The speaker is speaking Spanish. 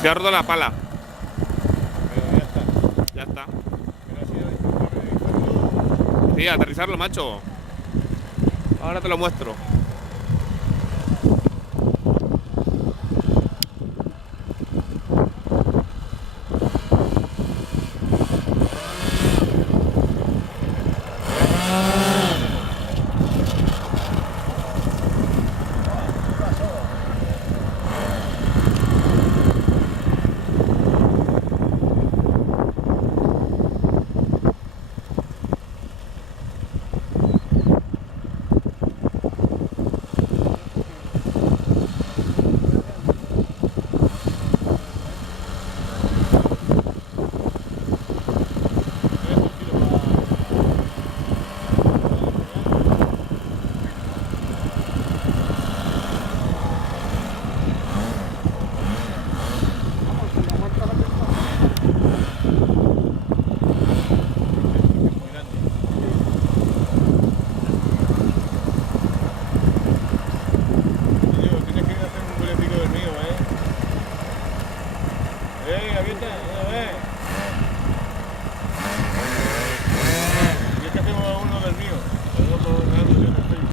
Se ha roto la pala. Pero ya está. Ya está. Pero ha sido intentar realizarlo. Sí, aterrizarlo, macho. Ahora te lo muestro.